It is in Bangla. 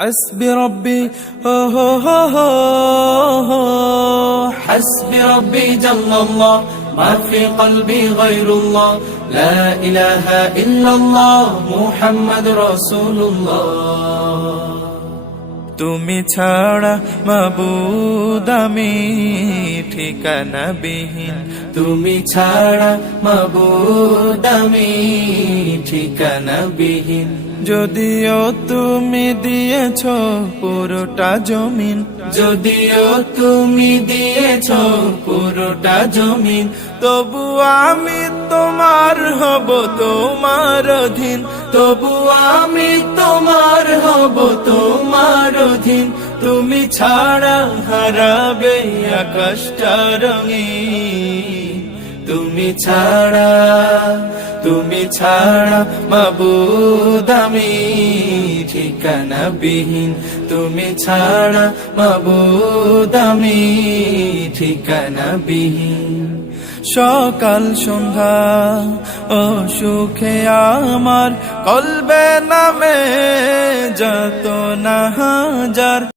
حسبي ربي حسبي ربي جل الله ما في قلبي غير الله لا إله إلا الله محمد رسول الله তুমি ছাড়া মাবুদ আমি ঠিকানা বিহীন তুমি ছাড়া মাবুদ আমি ঠিকানা বিহীন যদিও তুমি দিয়েছ পুরোটা জমিন যদিও তুমি দিয়েছ পুরোটা জমিন তবু আমি তোমার হব তোমার অধীন তবু আমি তোমার হব তোমার অধীন তুমি ছাড়া হারাবে আকাশটা রঙিন তুমি ছাড়া মাবুদ আমি ঠিকানা বিহীন তুমি ছাড়া মাবুদ আমি ঠিকানা বিহীন সকাল সন্ধ্যা ও সুখে আমার কলবে নামে যত না হাজার